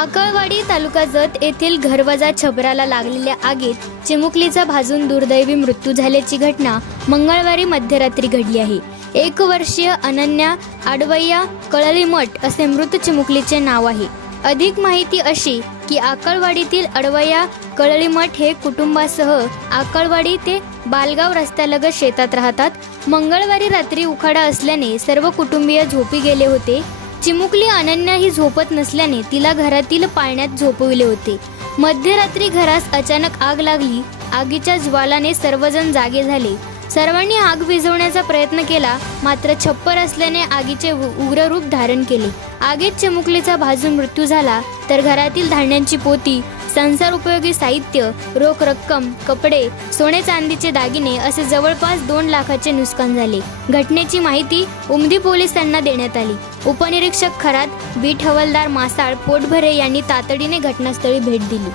आकळवाडी तालुका जत येथील घरवजा छबराला लागलेल्या आगीत चिमुकलीचा भाजून दुर्दैवी मृत्यू झाल्याची घटना मंगळवारी मध्यरात्री घडली आहे. एक वर्षीय अनन्या आडवय्या कळलीमठ असे मृत चिमुकलीचे नाव आहे. अधिक माहिती अशी की आकळवाडीतील अडवया कळलीमठ हे कुटुंबासह आकळवाडी ते बालगाव रस्त्यालगत शेतात राहतात. मंगळवारी रात्री उखाडा असल्याने सर्व कुटुंबीय झोपी गेले होते. चिमुकली अनन्या ही झोपत नसल्याने तिला घरातील पाळण्यात झोपविले होते. मध्यरात्री घरास अचानक आग लागली आगीच्या ज्वालाने सर्वजण जागे झाले. सर्वांनी आग विझवण्याचा प्रयत्न केला मात्र छप्पर असल्याने आगीचे उ- उग्र रूप धारण केले. आगीत चिमुकलीचा भाजून मृत्यू झाला तर घरातील धान्यांची पोती संसार उपयोगी साहित्य रोख रक्कम कपडे सोने चांदीचे दागिने असे जवळपास दोन लाखाचे नुकसान झाले. घटनेची माहिती उमदी पोलिसांना देण्यात आली. उपनिरीक्षक खरात बीट हवलदार मासाळ पोटभरे यांनी तातडीने घटनास्थळी भेट दिली.